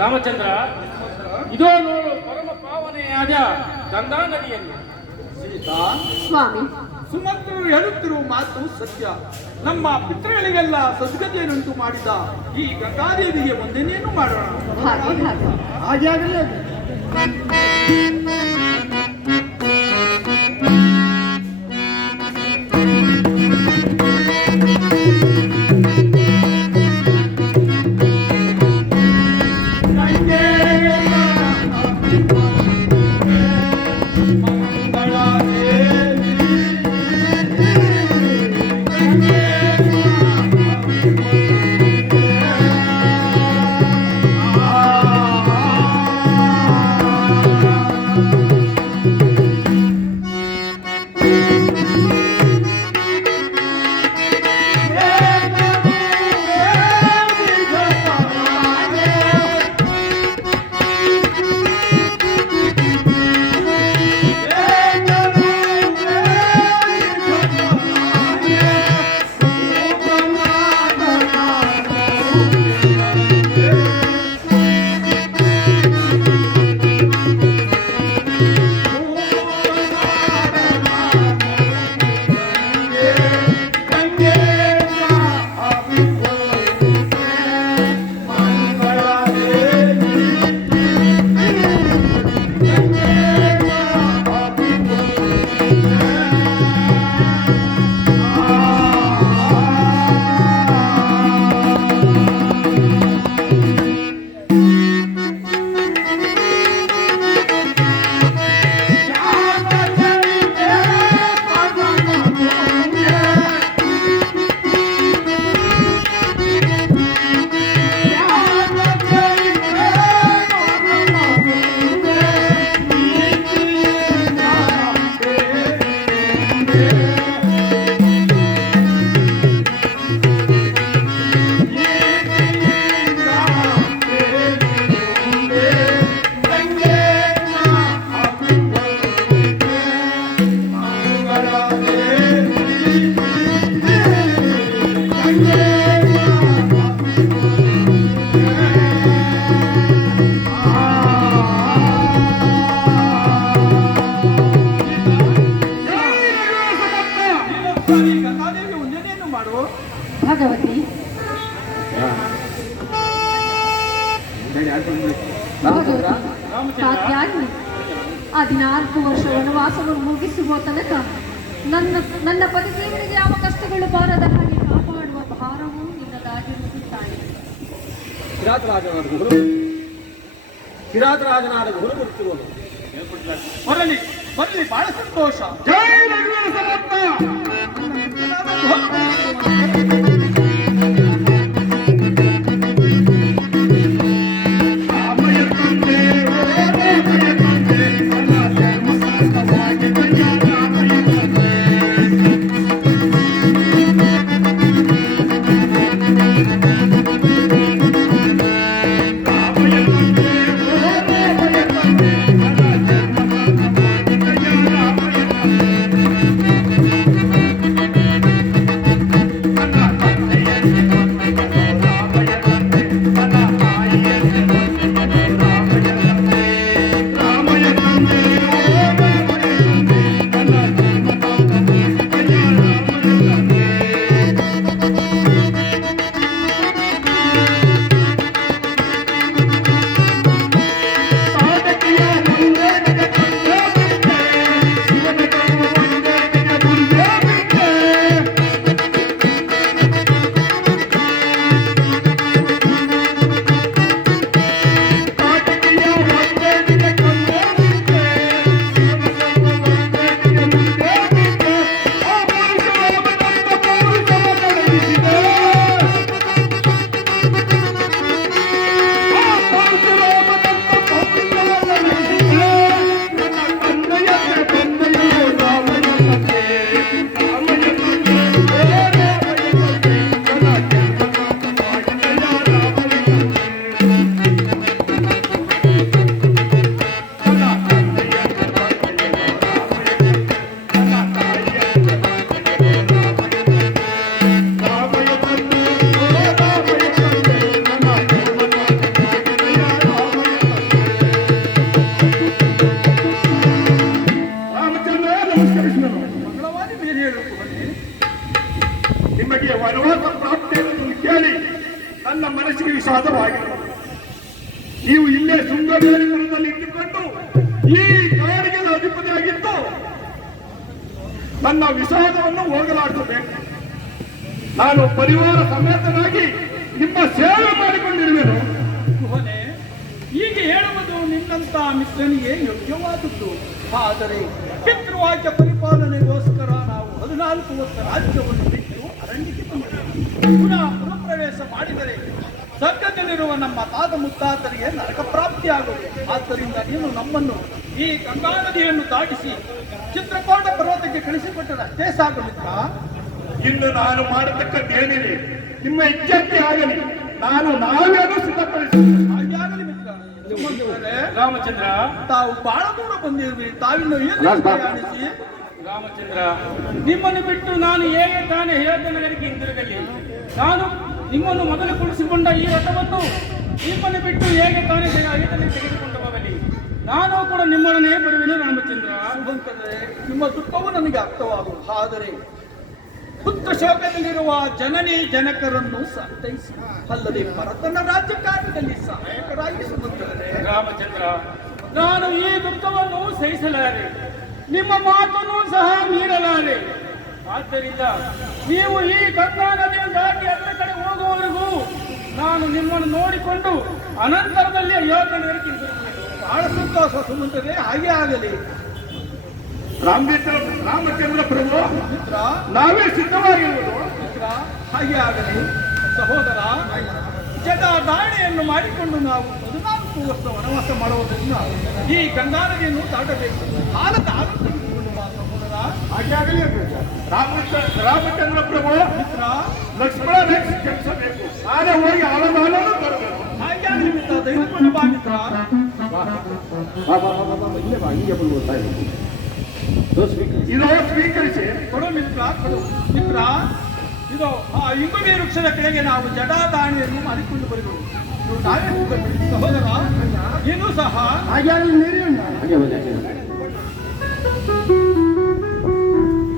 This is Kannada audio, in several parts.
ರಾಮಚಂದ್ರ, ಇದೋ ನೋಡು ಪರಮ ಪಾವನೆಯಾದ ಗಂಗಾ ನದಿಯನ್ನು. ಸೀತಾ, ಸ್ವಾಮಿ, ಸುಮಂತ್ರರು ಹೇಳುತ್ತಿರುವ ಮಾತು ಸತ್ಯ. ನಮ್ಮ ಪಿತೃಗಳಿಗೆಲ್ಲ ಸದ್ಗತಿಯನ್ನುಂಟು ಮಾಡಿದ ಈ ಗಂಗಾದೇವಿಗೆ ಒಂದೇನೇನು ಮಾಡೋಣ. ಹಾಗೆ ಹಾಗೆ ಹಾಗೆ ಆಗಲಿ. ಗಂಗಾದೇವಿ ಒಂದೇನೇನು ಮಾಡು. ಭಗವತಿ, ಸಾಧ್ಯಾಗಿ 14 ವರ್ಷ ವನವಾಸವನ್ನು ಮುಗಿಸುವ ತನಕ ನನ್ನ ಪತಿದೇವರಿಗೆ ಯಾವ ಕಷ್ಟಗಳು ಬಾರದ ಹಾಗೆ ಕಾಪಾಡುವ ಭಾರವೂ ನಿನ್ನದಾಗಿರುತ್ತಾಳೆ. ಕಿರಾತರಾಜನಾದ ಗುರು ಬರುತ್ತಿರುವುದು ಬರಲಿ ಬರಲಿ, ಬಹಳ ಸಂತೋಷ. ಜೈ ರಘುವೀರ ಸಮರ್ಥ. ನೀವು ಇಲ್ಲೇ ಶೃಂಗಬೇರಿಪುರದಲ್ಲಿ ಇಟ್ಟುಕೊಂಡು ಈ ಕಾಡಿಗೆ ಅಧಿಪತಿಯಾಗಿದ್ದು ನನ್ನ ವಿಷಾದವನ್ನು ಹೋಗಲಾಡಿಸಬೇಕು. ನಾನು ಪರಿವಾರ ಸಮೇತನಾಗಿ ನಿಮ್ಮ ಸೇವೆ ಮಾಡಿಕೊಂಡಿರುವೆನು. ಗುಹನೆ, ಹೀಗೆ ಹೇಳುವುದು ನಿನ್ನಂತ ಮಿತ್ರನಿಗೆ ಯೋಗ್ಯವಾದದ್ದು. ಆದರೆ ಪಿತೃವಾಕ್ಯ ಪರಿಪಾಲನೆಗೋಸ್ಕರ ನಾವು 14 ವರ್ಷ ರಾಜ್ಯವನ್ನು ಬಿಟ್ಟು ಅರಣ್ಯಕ್ಕೆ ಬಂದಿದ್ದೇವೆ. ಪುನಃ ಪುನಃಪ್ರವೇಶ ಮಾಡಿದರೆ ಸ್ವರ್ಗದಲ್ಲಿರುವ ನಮ್ಮ ತಾತ ಮುತ್ತಾತರಿಗೆ ನರಕ ಪ್ರಾಪ್ತಿಯಾಗುವುದು. ಆದ್ದರಿಂದ ನೀನು ನಮ್ಮನ್ನು ಈ ಗಂಗಾ ನದಿಯನ್ನು ದಾಟಿಸಿ ಚಿತ್ರಕೋಟ ಪರ್ವತಕ್ಕೆ ಕಳಿಸಿಕೊಟ್ಟರೆ ಅಷ್ಟೇ ಸಾಕು ಮಿತ್ರ. ಇನ್ನು ನಾನು ಮಾಡತಕ್ಕದ್ದೇನಿದೆ ನಿಮ್ಮ ಇಚ್ಛೆಗೆ ಆಗಲಿ, ನಾವೇನು ಸಿದ್ಧಪಡಿಸುತ್ತೇವೆ. ಹಾಗೆ ಆಗಲಿ ಮಿತ್ರ. ಸುಮಂತ್ರರೇ, ರಾಮಚಂದ್ರ, ತಾವು ಬಹಳ ದೂರ ಬಂದಿರ್ವಿ. ತಾವಿನ್ನು ಏನು ಪ್ರಯಾಣಿಸಿ? ರಾಮಚಂದ್ರ, ನಿಮ್ಮನ್ನು ಬಿಟ್ಟು ನಾನು ಹೇಗೆ ತಾನೇ ನಗರಕ್ಕೆ ಹಿಂದಿರುಗಲಿ? ನಾನು ನಿಮ್ಮನ್ನು ಮೊದಲು ಕುಳಿಸಿಕೊಂಡ ಈ ರಥವನ್ನು ನಿಮ್ಮನ್ನು ಬಿಟ್ಟು ಹೇಗೆ ತಾನೇ ತೆಗೆದುಕೊಂಡು ಹೋಗಲಿ? ನಾನು ಕೂಡ ನಿಮ್ಮೊಡನೆ ಬರುವೆನು ರಾಮಚಂದ್ರ. ಸುಮಂತ್ರರೇ, ನಿಮ್ಮ ದುಃಖವು ನನಗೆ ಅರ್ಥವಾಗುವುದು. ಆದರೆ ಪುತ್ರ ಶೋಕದಲ್ಲಿರುವ ಜನನಿ ಜನಕರನ್ನು ಸಂತೈಸಿ, ಅಲ್ಲದೆ ಭರತನ ರಾಜ್ಯ ಕಾರ್ಯದಲ್ಲಿ ಸಹಾಯಕರಾಗಿ ಸುಮಂತ್ರರೇ. ರಾಮಚಂದ್ರ, ನಾನು ಈ ದುಃಖವನ್ನು ಸಹಿಸಲಾರೆ, ನಿಮ್ಮ ಮಾತನ್ನು ಸಹ ಮೀರಲಾರೆ. ಆದ್ದರಿಂದ ನೀವು ಈ ಗಂಗಾ ನದಿಯನ್ನು ದಾಟಿ ಅತ್ತ ಕಡೆ ಹೋಗುವವರೆಗೂ ನಾನು ನಿಮ್ಮನ್ನು ನೋಡಿಕೊಂಡು ಅನಂತರದಲ್ಲಿ ಅಯೋಧ್ಯೆಗೆ ಬಹಳ ಸಂತೋಷ ಸುಮಂತ್ರರೇ, ಹಾಗೆ ಆಗಲಿ. ರಾಮಚಂದ್ರ ಪ್ರಭು, ಮಿತ್ರ, ನಾವೇ ಸಿದ್ಧವಾಗಿರುವುದು. ಮಿತ್ರ, ಹಾಗೆ ಆಗಲಿ. ಸಹೋದರ, ಜಟಾದಾಣೆಯನ್ನು ಮಾಡಿಕೊಂಡು ನಾವು 14 ವರ್ಷ ವನವಾಸ ಮಾಡುವುದರಿಂದ ಈ ಗಂಗಾ ನದಿಯನ್ನು ದಾಟಬೇಕು. ಕಾಲ ತೆಗೆದುಕೊಳ್ಳುವ ಸಹೋದರ. ಹಾಗೆ ಆಗಲಿ. ರಾಮಚಂದ್ರ ಪ್ರಭು, ಮಿತ್ರ, ಲಕ್ಷ್ಮಣ ಕೆಲಸಬೇಕು. ನಾನೇ ಹೋಗಿ ಅವನನ್ನು ಬರಬೇಕು. ಹಾಗೆ ಆಗಲಿ ಮಿತ್ರ. ದಯವಿಟ್ಟು ಬಾ ಮಿತ್ರ. ಇದು ಸ್ವೀಕರಿಸಿ. ಕೊಡು ಮಿತ್ರ, ಕೊಡು ಮಿತ್ರ. ಇದು ಇಂಗುಡಿ ವೃಕ್ಷದ ಕೆಳಗೆ ನಾವು ಜಟಾದಾಣಿಯನ್ನು ಮಾಡಿಕೊಂಡು ಬರುವುದು. ನೀವು ನಾವೇ ಹೋಗಬೇಕು. ಸಹೋದರ, ನೀನು ಸಹ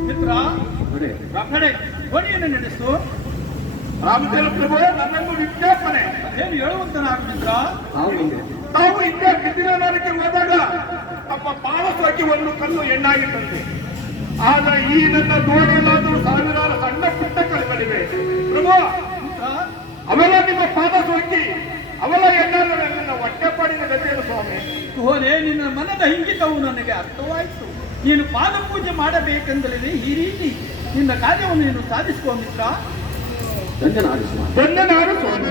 ಮಿತ್ರ ಕಡೆ ಧ್ವನಿಯನ್ನು ನಡೆಸು. ರಾಮಚಂದ್ರ ಪ್ರಭು, ನನ್ನನ್ನು ವಿಜ್ಞಾಪನೆ. ಏನು ಹೇಳುವಂತ ನಾನು ಮಿತ್ರ. ತಾವು ಇದ್ದೇ ಬಿದ್ದಿರಕ್ಕೆ ಹೋದಾಗ ತಮ್ಮ ಪಾಲಕಕ್ಕೆ ಒಂದು ಕಲ್ಲು ಎಣ್ಣಾಗಿತ್ತಂತೆ. ಆದರೆ ಈ ನನ್ನ ದೋಣಿಯಲ್ಲಾದರೂ ಸಾವಿರಾರು ಸಣ್ಣ ಪುಟ್ಟ ಕಲ್ಲುಗಳಿವೆ ಪ್ರಭು. ಅವೆಲ್ಲ ನಿಮ್ಮ ಪಾದ ಸೋಕಿ ಅವೆಲ್ಲ ಎಣ್ಣಾದ ನನ್ನ ಹೊಟ್ಟೆಪಾಡಿನ ಗತಿಯನ್ನು ಸ್ವಾಮಿ. ಕೋಲೆ, ನಿನ್ನ ಮನದ ಹಿಂಗಿತವು ನನಗೆ ಅರ್ಥವಾಯಿತು. ನೀನು ಪಾದ ಪೂಜೆ ಮಾಡಬೇಕೆಂದರೆ ಈ ರೀತಿ ನಿನ್ನ ಕಾರ್ಯವನ್ನು ನೀನು ಸಾಧಿಸುವ ಮಿತ್ರ. ಧನ್ಯನಾರು ಸ್ವಾಮಿ.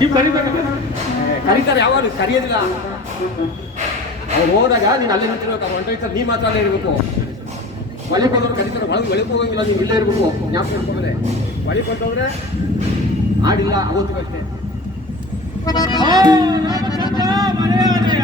ನೀವು ಕರಿಬೇಕಲ್ಲ. ಕರೀತಾರೆ, ಯಾವಾಗ ಕರೆಯೋದಿಲ್ಲ. ಅವ್ರು ಹೋದಾಗ ನೀನು ಅಲ್ಲೇ ನಿಂತಿರ್ಬೇಕು, ಅವ್ರು ಹೊಂಟೋಗ್ತಾರೆ, ನೀ ಮಾತ್ರ ಅಲ್ಲೇ ಇರಬೇಕು. ಒಳಗೆ ಹೋದವ್ರು ಕರೀತಾರೆ, ಒಳಗೆ ಹೋಗಂಗಿಲ್ಲ, ನೀವು ಇಲ್ಲೇ ಇರಬೇಕು. ಜ್ಞಾಪಕ ಇಟ್ಕೊಂಡ್ರೆ ಒಳಗೆ ಕೊಟ್ಟೋದ್ರೆ ಆಡಿಲ್ಲ ಅವತ್ತಿಗಷ್ಟೇ. ರಾಮಚಂದ್ರ ಮನೆಯಾನೆಯ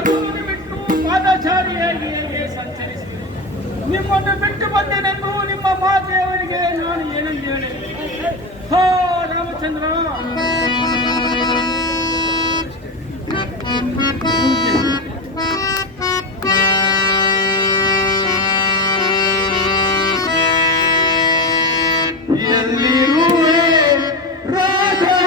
ನನ್ನನ್ನು ಬಿಟ್ಟು ಪಾದಚಾರಿಯಾಗಿ ಹೇಗೆ ಸಂಚರಿಸಿದೆ. ನಿಮ್ಮನ್ನು ಬಿಟ್ಟು ಬಂದೆನೆಂದು ನಿಮ್ಮ ಮಾತೆಯವರಿಗೆ ನಾನು ಏನಂದು ಹೇಳಿ. ಹೋ ರಾಮಚಂದ್ರ, ಎಲ್ಲಿರುವೆ ರಾಧಾ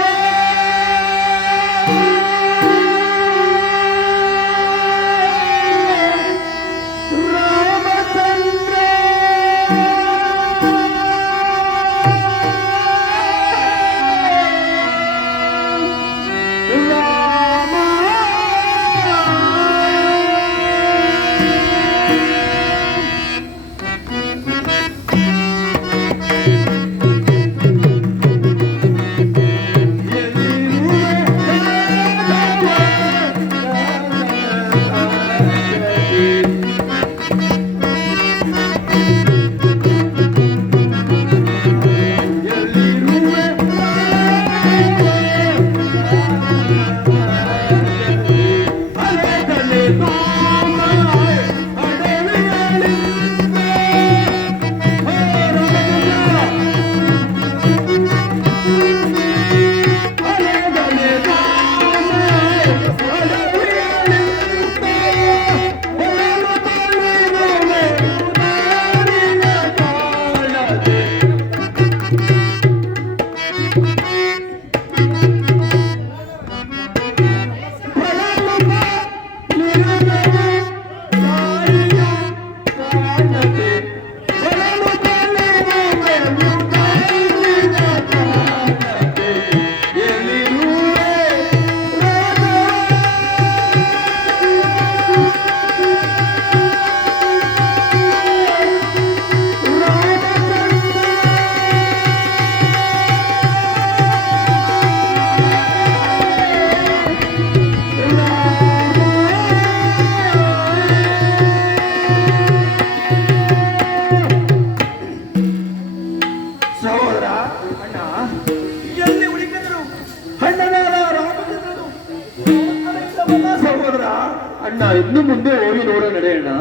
ಅಣ್ಣ, ಇನ್ನು ಮುಂದೆ ಹೋಗಿ ನೋಡೋ ನಡೆಯೋಣ.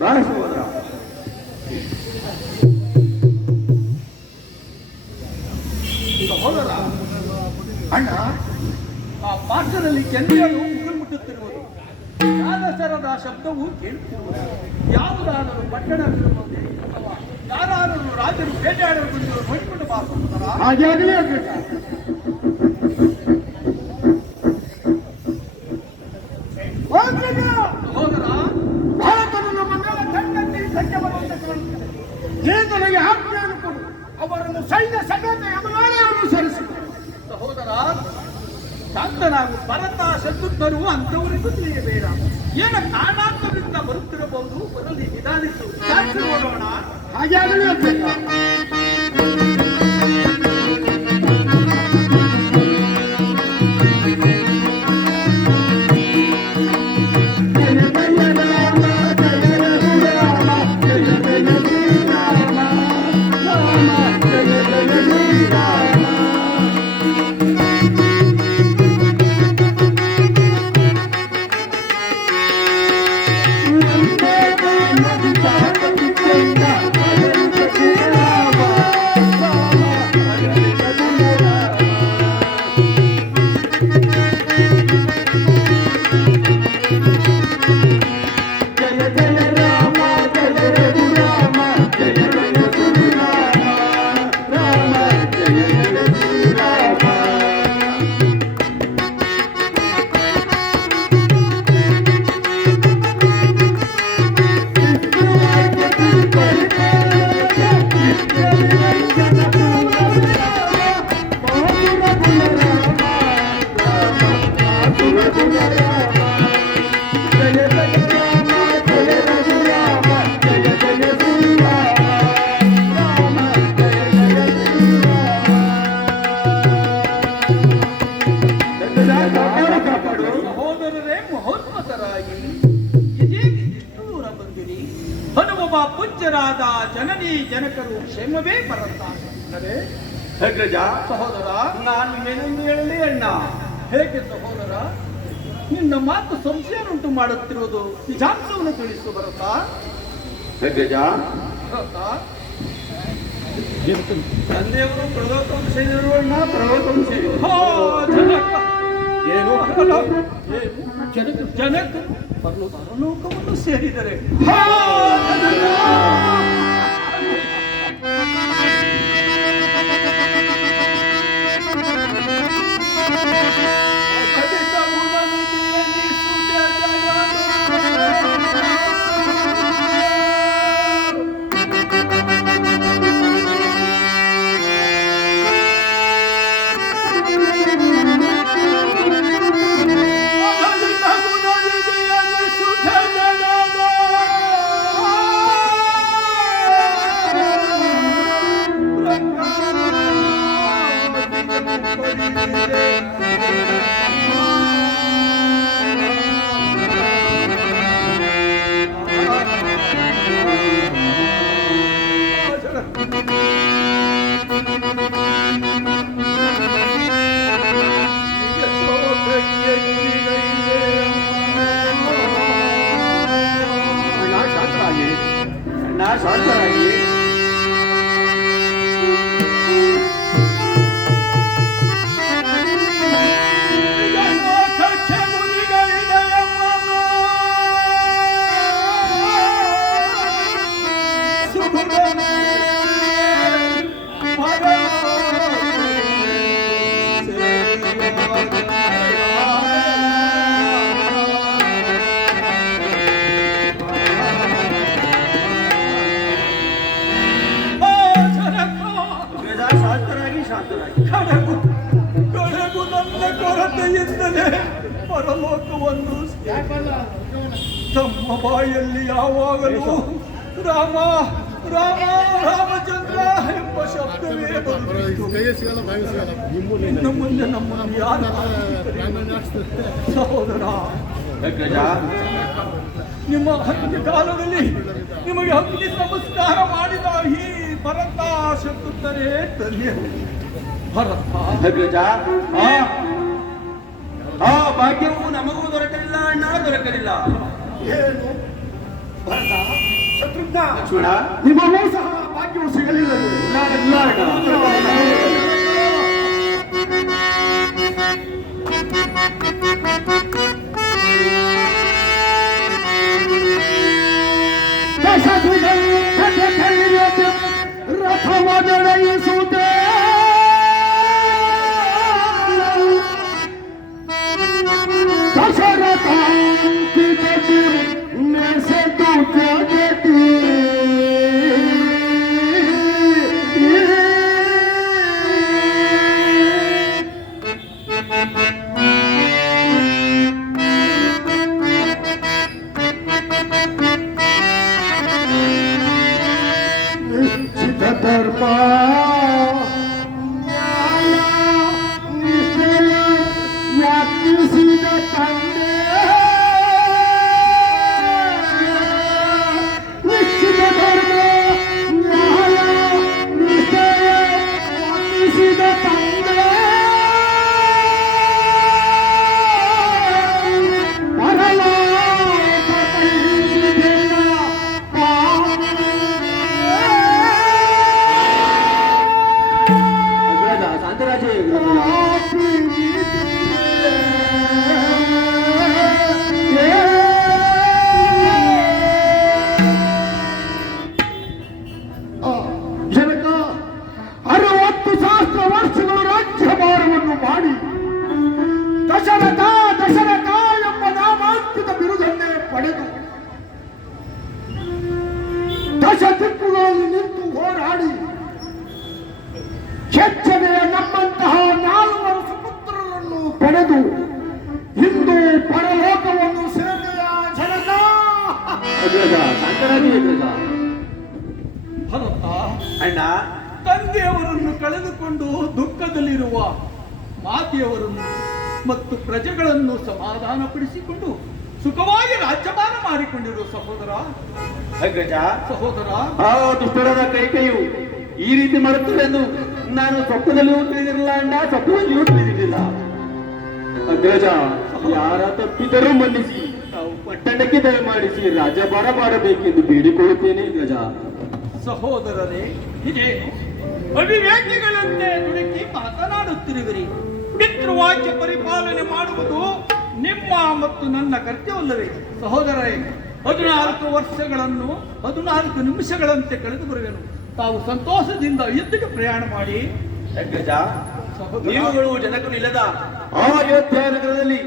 ಬಾ ಸಹೋದರ. ಸಹೋದರ, ಅಣ್ಣ, ಆ ಪಾಠದಲ್ಲಿ ಕೆಂದಿಯರು ಮುಗಿಮುಟ್ಟುತ್ತಿರುವುದು, ನಾದಸರದ ಶಬ್ದವು ಕೇಳುತ್ತಿರುವುದು. ಯಾವುದಾದರೂ ಪಟ್ಟಣವಿರುವಂತೆ ಅಥವಾ ಯಾರಾದರೂ ರಾಜರು ಬೇಟೆಯಾಡಲು ಬಂದು ನೋಡಿಕೊಂಡು ಬಾ ಸಹೋದರ. ಹಾಗೆ ಆಗಲಿ ಆಗ್ಬೇಕು. ಸಹೋದರ, ಭಾರತದ ನಮ್ಮ ಮೇಲೆ ತಂಡಕ್ಕೆ ಧಕ್ಕೆ ಬರುವಂತೆ ಕಾಣುತ್ತದೆ. ನನಗೆ ಆಜ್ಞೆಯನ್ನು ಕೊಡು, ಅವರನ್ನು ಸೈನ್ಯ ಸಮೇತ ಯಮನಾಲಯವನ್ನು ಸರಿಸಿದರು. ಸಹೋದರ, ಶಾಂತನಾಗು. ಭರತ ಶತ್ರುಘ್ನರು ಅಂತವರಿಗೂ ತಿಳಿಯಬೇಡ. ಏನ ಕಾರಣಾಂತರದಿಂದ ಬರುತ್ತಿರಬಹುದು, ಬರಲಿ ನಿಧಾನಿಸು, ನೋಡೋಣ. ಹಾಗೆ ಆಗಲಿ ಅಗ್ರಜ. ಸಹೋದರರೇ ಮಹೋನ್ನತರಾಗಿ ಇದೀಗ ದೂರ ಬಂದಿರಿ. ಹನುಮ ಪೂಜ್ಯರಾದ ಜನನಿ ಜನಕರು ಕ್ಷೇಮವೇ ಬರುತ್ತಾರೆ. ಅಗ್ರಜ, ಸಹೋದರ, ನಾನು ಏನೆಂದು ಹೇಳಲಿ ಅಣ್ಣ? ಹೇಗೆ ಸಹೋದರ? ನಿನ್ನ ಮಾತು ಸಂಶಯನುಂಟು ಮಾಡುತ್ತಿರುವುದು ನಿಜಾಂಶವನ್ನು ತಿಳಿಸು ಬರುತ್ತಾ? ಅಗ್ರಜ, ಬರುತ್ತಾ? ತಂದೆಯವರು ಪರ್ವತವಂಶೀಯರು ಅಣ್ಣ, ಪರ್ವತವಂಶೀಯರು. ಹೋ, ಜನಕ. ಏನು ಅಲ್ಲ, ಏನು? ಜನಕ ಪರಲೋಕವನ್ನು ಸೇರಿದರೆ ಶಾಂತರಾಗಿ. ಕಡೆಗೂ ನನ್ನ ಕೊರತೆಯಿಂದಲೇ ಪರಲೋಕವನ್ನು ತಮ್ಮ ಬಾಯಲ್ಲಿ ಯಾವಾಗಲೂ ರಾಮ ರಾಮ ರಾಮಚಂದ್ರ ಎಂಬ ಶಬ್ದವೇ ಬರುತ್ತಿತ್ತು. ಇನ್ನು ಮುಂದೆ ನಮ್ಮನ್ನು ಯಾರು ಸಹೋದರ, ನಿಮ್ಮ ಹತ್ಯೆ ಕಾಲದಲ್ಲಿ ನಿಮಗೆ ಅಗ್ನಿ ನಮಸ್ಕಾರ ಮಾಡಿದ ಈ ಭರತ ಶತ್ರುತ್ತರೇ ಧನ್ಯರು. ಭರತ ಆ ಭಾಗ್ಯವು ನಮಗೂ ದೊರಕಲಿಲ್ಲ ಅಣ್ಣ, ದೊರಕಲಿಲ್ಲ. ಏನು ಭರತ, ಶತ್ರುಘ್ನ, ಲಕ್ಷ್ಮಣ, ನಿಮಗೂ ಸಹ ಭಾಗ್ಯವು ಸಿಗಲಿಲ್ಲ. ಇಲ್ಲ ಅಣ್ಣ. ಧರ್ಮ ನ್ಯಾಯ ನಿಷ್ಠೆಯ ವ್ಯಾಪಿಸಿದ ತಂದೆ ನಿಶ್ಚಿತ ಧರ್ಮ ನ್ಯಾಯ ನಿಷ್ಠೆಯ ವ್ಯಾಪಿಸಿದ ತಂದೆ ಶಾಂತರಾಜೇ ಜನಕ 60 ಸಹಸ್ರ ವರ್ಷಗಳ ರಾಜ್ಯಭಾರವನ್ನು ಮಾಡಿ ದಶರಥ ಎಂಬ ನಾಮಾಂಕಿತ ಬಿರುದನ್ನೇ ಪಡೆದು ದಶ ದಿಕ್ಕುಗಳಲ್ಲಿ ನಿಂತು ಹೋರಾಡಿ ಕೆಚ್ಚನೆಯ ನಮ್ಮಂತಹ 4 ಸುಪುತ್ರರನ್ನು ಪಡೆದು ಹಿಂದೂ ಪರಲೋಕವನ್ನು ಸೇವೆಯ ಜನಕ ಶಾಂತರಾಜೇ ಭರತ, ಅಣ್ಣ ತಂದೆಯವರನ್ನು ಕಳೆದುಕೊಂಡು ದುಃಖದಲ್ಲಿರುವ ಮಾತೆಯವರನ್ನು ಮತ್ತು ಪ್ರಜೆಗಳನ್ನು ಸಮಾಧಾನಪಡಿಸಿಕೊಂಡು ಸುಖವಾಗಿ ರಾಜ್ಯಭಾರ ಮಾಡಿಕೊಂಡಿರುವ ಸಹೋದರ ಅಗ್ರಜ ಸಹೋದರ ಆ ದುಷ್ಟರಾದ ಕೈಕೆಯು ಈ ರೀತಿ ಮಾಡುತ್ತದೆ ಎಂದು ನಾನು ಸ್ವಪ್ನದಲ್ಲಿಯೂ ತಿಳಿದಿರಲಿಲ್ಲ ಅಣ್ಣ, ಸ್ವಪ್ನದಲ್ಲಿಯೂ ತಿಳಿದಿರಲಿಲ್ಲ. ಅಗ್ರಜ, ಯಾರ ತಪ್ಪಿದರೂ ಮನ್ನಿಸಿ ನಾವು ಪಟ್ಟಣಕ್ಕೆ ದಯಮಾಡಿಸಿ ರಾಜ್ಯಭಾರ ಮಾಡಬೇಕೆಂದು ಬೇಡಿಕೊಳ್ಳುತ್ತೇನೆ ಅಗ್ರಜ. ಸಹೋದರರೇ, ಇದೇನು ಅವಿವೇಕಿಗಳಂತೆ ದುಡುಕಿ ಮಾತನಾಡುತ್ತಿರುವಿರಿ? ಪಿತೃವಾಕ್ಯ ಪರಿಪಾಲನೆ ಮಾಡುವುದು ನಿಮ್ಮ ಮತ್ತು ನನ್ನ ಕರ್ತವ್ಯವಲ್ಲವೇ? ಸಹೋದರರೇ, 14 ವರ್ಷಗಳನ್ನು 14 ನಿಮಿಷಗಳಂತೆ ಕಳೆದು ಬರುವೆನು. ತಾವು ಸಂತೋಷದಿಂದ ಯುದ್ಧಕ್ಕೆ ಪ್ರಯಾಣ ಮಾಡಿ. ಅಗ್ರಜ, ನೀವುಗಳು ಜನಕರು ಇಲ್ಲದ ಆ ಅಯೋಧ್ಯ ನಗರದಲ್ಲಿ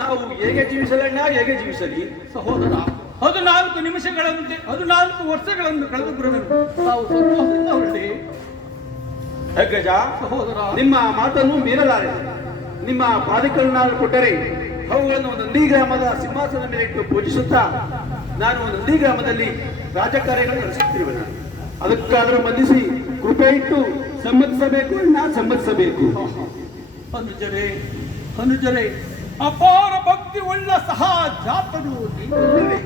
ನಾವು ಹೇಗೆ ಜೀವಿಸಲಣ್ಣ, ಹೇಗೆ ಜೀವಿಸಲಿ? ಸಹೋದರ, 14 ನಿಮಿಷಗಳಂತೆ 14 ವರ್ಷಗಳನ್ನು ಕಳೆದು ಬರುವೆನು. ತಾವು ಸಂತೋಷದಿಂದ ಹೊರಡಿ. ಅಗ್ರಜ, ಸಹೋದರ, ನಿಮ್ಮ ಮಾತನ್ನು ಮೀರಲಾರೆ. ನಿಮ್ಮ ಪಾದಕಗಳನ್ನು ನಾನು ಕೊಟ್ಟರೆ ಅವುಗಳನ್ನು ನಂದಿ ಗ್ರಾಮದ ಸಿಂಹಾಸನದ ಮೇಲೆ ಇಟ್ಟು ಪೂಜಿಸುತ್ತಾ ನಾನು ನಂದಿ ಗ್ರಾಮದಲ್ಲಿ ರಾಜಕಾರ್ಯಗಳನ್ನು ನಡೆಸುತ್ತಿರುವೆನು. ಅದಕ್ಕಾದರೂ ಬಂಧಿಸಿ ಕೃಪೆ ಇಟ್ಟು ಸಮ್ಮತಿಸಬೇಕು, ಸಮ್ಮತಿಸಬೇಕು. ಅನುಜರೇ, ಅಪಾರ ಭಕ್ತಿ ಉಳ್ಳ ಸಹ ಜಾತರು ನೀವಲ್ಲವೇ?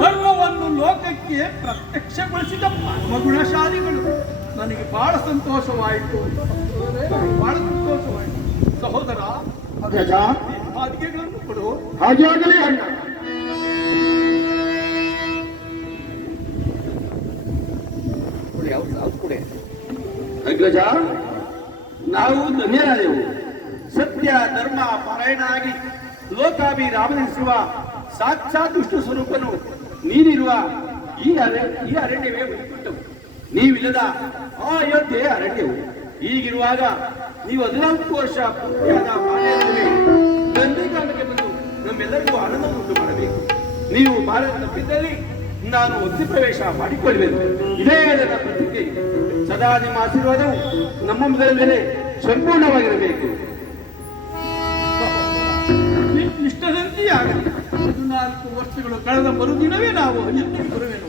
ಧರ್ಮವನ್ನು ಲೋಕಕ್ಕೆ ಪ್ರತ್ಯಕ್ಷಗೊಳಿಸಿದ ಪರಮಗುಣಶಾಲಿಗಳು. ನನಗೆ ಬಹಳ ಸಂತೋಷವಾಯಿತು, ಬಹಳ ಸಂತೋಷವಾಯಿತು. ಸಹೋದರ, ಅಗ್ರಜ, ಹಾದಿಗೆಗಳನ್ನು ಕೊಡು. ಹಾಗೆ ಆಗಲಿ ಅಣ್ಣ. ಅಗ್ರಜ, ನಾವು ಧನ್ಯರಾದೆವು. ಸತ್ಯ ಧರ್ಮ ಪಾರಾಯಣನಾಗಿ ಲೋಕಾಭಿರಾಮನಿಸುವ ಸಾಕ್ಷಾತ್ ವಿಷ್ಣು ಸ್ವರೂಪನು ನೀನಿರುವ ಈ ಅರಣ್ಯವೇ ಉಳಿದುಬಿಟ್ಟವು. ನೀವಿಲ್ಲದ ಆ ಅಯೋಧ್ಯೆ ಅರಣ್ಯವು. ಹೀಗಿರುವಾಗ ನೀವು 14 ವರ್ಷ ಪೂರ್ತಿಯಾದ ಬಾಲ್ಯದಲ್ಲೇ ನಂದಿಗ್ರಾಮಕ್ಕೆ ಬಂದು ನಮ್ಮೆಲ್ಲರಿಗೂ ಆನಂದವನ್ನು ಉಂಟು ಮಾಡಬೇಕು. ನೀವು ಭಾರತ ತಪ್ಪಿದ್ದಲ್ಲಿ ನಾನು ಒತ್ತಿ ಪ್ರವೇಶ ಮಾಡಿಕೊಳ್ಳಬೇಕು. ಇದೇ ನನ್ನ ಪ್ರತಿಜ್ಞೆ. ಸದಾ ನಿಮ್ಮ ಆಶೀರ್ವಾದವು ನಮ್ಮ ಮೊದಲ ಮೇಲೆ ಸಂಪೂರ್ಣವಾಗಿರಬೇಕು. ಇಷ್ಟದಂತೆಯೇ ಆಗಲಿ. 14 ವರ್ಷಗಳು ಕಳೆದ ಮರುದಿನವೇ ನಾವು ಯುದ್ಧಕ್ಕೆ ಬರುವೆನು.